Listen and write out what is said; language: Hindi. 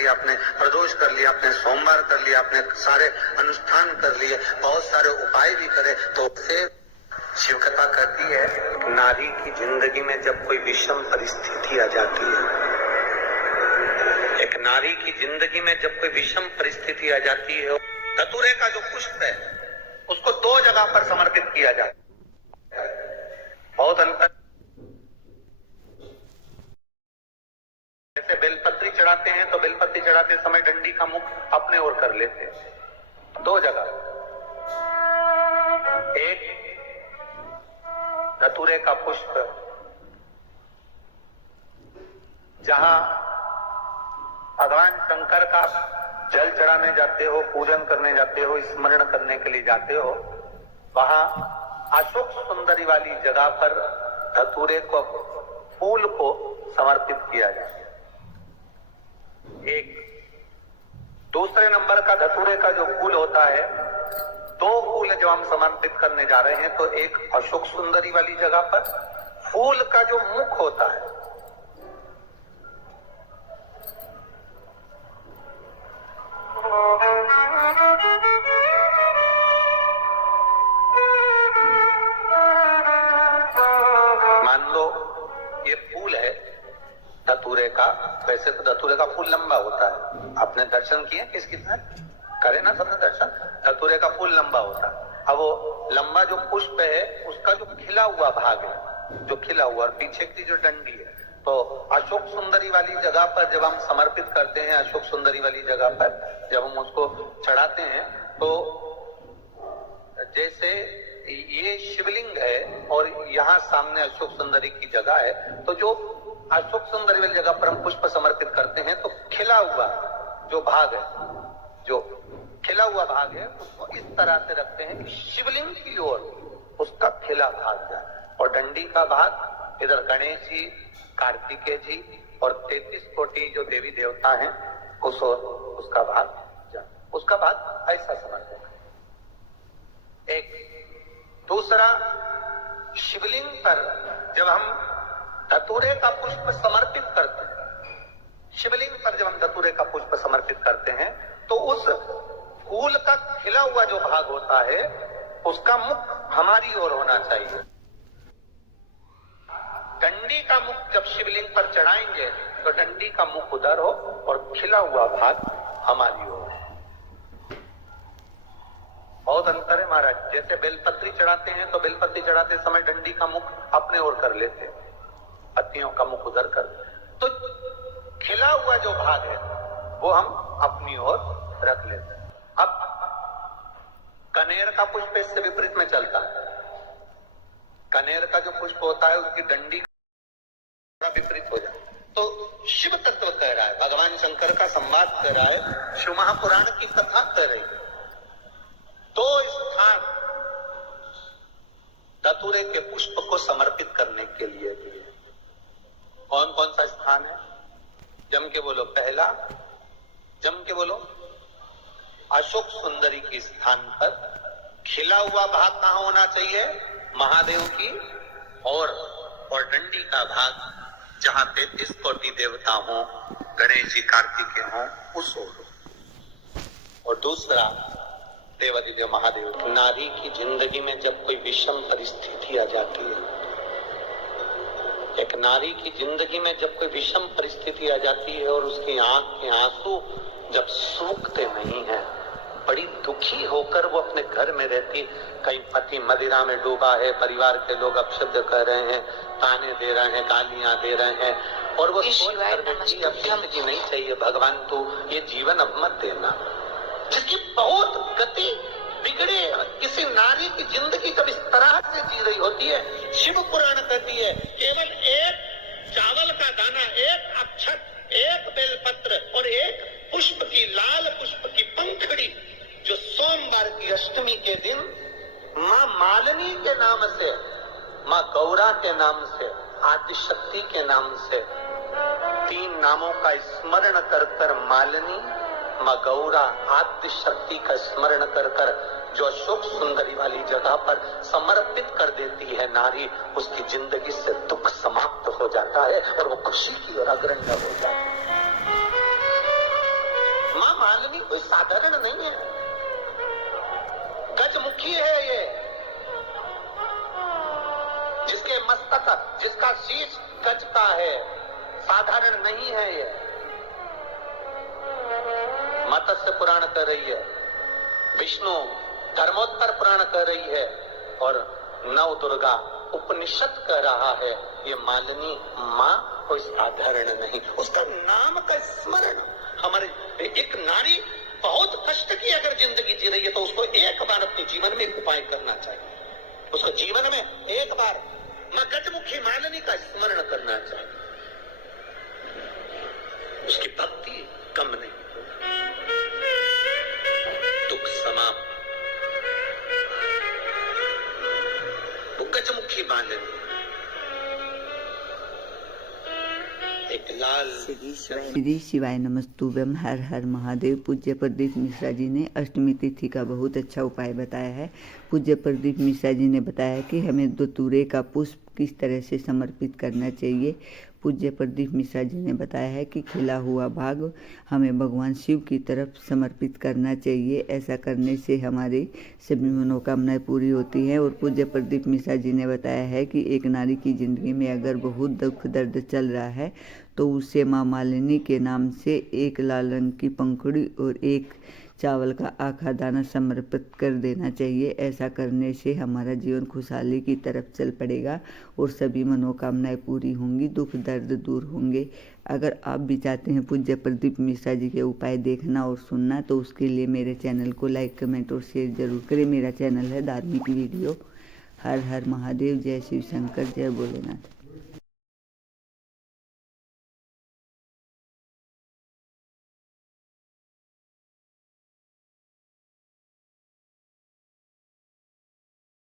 लिया, आपने प्रदोष कर लिया, आपने सोमवार कर लिया, आपने सारे अनुष्ठान कर लिए, बहुत सारे उपाय भी करे, तो फिर शिव कथा कहती है नारी की जिंदगी में जब कोई विषम परिस्थिति आ जाती है, एक नारी की जिंदगी में जब कोई विषम परिस्थिति आ जाती है, धतूरे का जो पुष्प है उसको 2 जगह पर समर्पित किया जाता है। बहुत अंतर, जैसे बेलपत्री चढ़ाते हैं तो बेलपत्री चढ़ाते समय डंडी का मुख अपने ओर कर लेते हैं। 2 जगह, एक धतूरे का पुष्प जहां भगवान शंकर का जल चढ़ाने जाते हो, पूजन करने जाते हो, स्मरण करने के लिए जाते हो, वहां अशोक सुंदरी वाली जगह पर धतूरे को, फूल को समर्पित किया जाए। एक दूसरे नंबर का धतूरे का जो फूल होता है, 2 फूल जब हम समर्पित करने जा रहे हैं तो एक अशोक सुंदरी वाली जगह पर फूल का जो मुख होता है, मान लो ये फूल है धतूरे का, वैसे तो धतूरे का फूल लंबा होता है, आपने दर्शन किए किस किसने करे ना सबने दर्शन, धतूरे का फूल लंबा होता है। अब वो लंबा जो पुष्प है उसका जो खिला हुआ भाग है, जो खिला हुआ, और पीछे की जो डंडी है, तो अशोक सुंदरी वाली जगह पर जब हम समर्पित करते हैं, अशोक सुंदरी वाली जगह पर जब हम उसको चढ़ाते हैं, तो जैसे ये शिवलिंग है और यहाँ सामने अशोक सुंदरी की जगह है, तो जो अशोक सुंदरी वाली जगह पर हम पुष्प समर्पित करते हैं तो खिला हुआ जो भाग है, जो खिला हुआ भाग है, उसको इस तरह से रखते हैं कि शिवलिंग की ओर उसका खिला भाग जाए, और डंडी का भाग इधर गणेश जी, कार्तिकेय जी और 33 कोटि जो देवी देवता हैं उस ओर उसका भाग जाए, उसका भाग ऐसा समझते हैं। एक दूसरा, शिवलिंग पर जब हम धतूरे का पुष्प समर्पित करते हैं, शिवलिंग पर जब हम धतूरे का पुष्प समर्पित करते हैं तो उस फूल का खिला हुआ जो भाग होता है उसका मुख हमारी ओर होना चाहिए। डंडी का मुख जब शिवलिंग पर चढ़ाएंगे तो डंडी का मुख उधर हो और खिला हुआ भाग हमारी ओर है। बहुत अंतर है महाराज। जैसे बेलपत्री चढ़ाते हैं तो बेलपत्री चढ़ाते समय डंडी का मुख अपने ओर कर लेते हैं, पत्तियों का मुख उधर कर, तो खिला हुआ जो भाग है वो हम अपनी ओर रख लेते हैं। अब कनेर का पुष्प इससे विपरीत में चलता है। कनेर का जो पुष्प होता है उसकी डंडी विपरीत हो जाए, तो शिव तत्व कह रहा है, भगवान शंकर का संवाद कर रहा है, शिव महापुराण की कथा कर रही है। 2 स्थान धतूरे के पुष्प को समर्पित करने के लिए दिए। कौन कौन सा स्थान है? जम के बोलो, पहला जम के बोलो, अशोक सुंदरी के स्थान पर खिला हुआ भाग कहां होना चाहिए? महादेव की और डंडी का भाग जहां 33 कोटि देवता हो, गणेश जी, कार्तिकेय हो, उस ओर। और दूसरा, देवादिदेव महादेव। नारी की जिंदगी में जब कोई विषम परिस्थिति आ जाती है, एक नारी की जिंदगी में जब कोई विषम परिस्थिति आ जाती है और उसकी आंख के आंसू जब सूखते नहीं है, बड़ी दुखी होकर वो अपने घर में रहती, कहीं पति मदिरा में डूबा है, परिवार के लोग अपशब्द कह रहे हैं, ताने दे रहे हैं, गालियां दे रहे हैं, और वो सोच कर बैठी अब जिंदगी नहीं चाहिए, भगवान तू ये जीवन अब मत देना। जिसकी बहुत गति बिगड़े किसी नारी की जिंदगी जब इस तरह से जी रही होती है, शिव पुराण कहती है केवल एक चावल का दाना, एक अक्षत, एक बेलपत्र और एक पुष्प की, लाल पुष्प की पंखड़ी, जो सोमवार की अष्टमी के दिन माँ मालिनी के नाम से, माँ गौरा के नाम से, आदिशक्ति के नाम से 3 नामों का स्मरण कर कर, मालिनी, माँ गौरा, आदिशक्ति का स्मरण कर कर जो अशोक सुंदरी वाली जगह पर समर्पित कर देती है नारी, उसकी जिंदगी से दुख समाप्त हो जाता है और वो खुशी की ओर अग्रसर हो जाती है। मालिनी कोई साधारण नहीं है, गजमुखी है ये, जिसके मस्तक, जिसका शीश गज का है, साधारण नहीं है ये। मत्स्य पुराण कर रही है, विष्णु धर्मोत्तर पुराण कर रही है, और नव दुर्गा उपनिषद कह रहा है, ये मालिनी माँ कोई साधारण नहीं। उसका नाम का स्मरण, हमारे एक नारी बहुत कष्ट की अगर जिंदगी जी रही है तो उसको एक बार अपने जीवन में उपाय करना चाहिए, उसको जीवन में एक बार माँ गजमुखी मालिनी का स्मरण करना चाहिए, उसकी भक्ति कम नहीं, दुख समाप्त। वो गजमुखी मालिनी एक लाल। श्री शिवाय नमस्तुभ्यम, हर हर महादेव। पूज्य प्रदीप मिश्रा जी ने अष्टमी तिथि का बहुत अच्छा उपाय बताया है। पूज्य प्रदीप मिश्रा जी ने बताया कि हमें धतूरे का पुष्प किस तरह से समर्पित करना चाहिए। पूज्य प्रदीप मिश्रा जी ने बताया है कि खिला हुआ भाग हमें भगवान शिव की तरफ समर्पित करना चाहिए। ऐसा करने से हमारी सभी मनोकामनाएं पूरी होती हैं। और पूज्य प्रदीप मिश्रा जी ने बताया है कि एक नारी की ज़िंदगी में अगर बहुत दुख दर्द चल रहा है तो उसे माँ मालिनी के नाम से एक लाल रंग की पंखुड़ी और एक चावल का आखा दाना समर्पित कर देना चाहिए। ऐसा करने से हमारा जीवन खुशहाली की तरफ चल पड़ेगा और सभी मनोकामनाएं पूरी होंगी, दुख दर्द दूर होंगे। अगर आप भी चाहते हैं पूज्य प्रदीप मिश्रा जी के उपाय देखना और सुनना तो उसके लिए मेरे चैनल को लाइक, कमेंट और शेयर जरूर करें। मेरा चैनल है धार्मिक वीडियो। हर हर महादेव, जय शिव शंकर, जय भोलेनाथ।